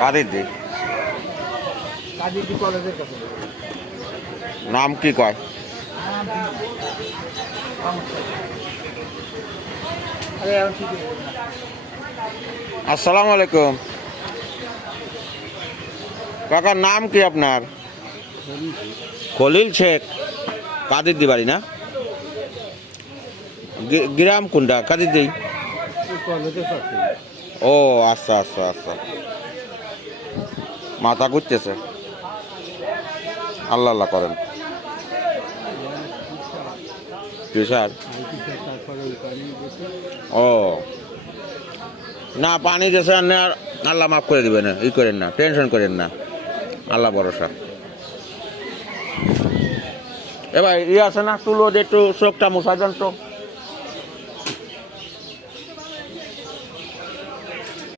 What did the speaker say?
কাদের দি কলেজের কাছে। নাম কি কয়? আসসালামু আলাইকুম কাকার নাম কি আপনার? খলিল শেখ। কাদের দি বাড়ি না? গ্রাম কোনটা? কাদের দি? ও আচ্ছা আচ্ছা আচ্ছা। মাথা ঘুরতেছে। আল্লাহ আল্লাহ করেন। প্রেশার? ও না, পানি দিয়েছে আর আল্লাহ মাফ করে দিবেন, ই করেন না, টেনশন করেন না, আল্লাহ ভরসা। এবার ই আছে না, তুলো দিয়ে একটু চোখটা মুছা দেন তো।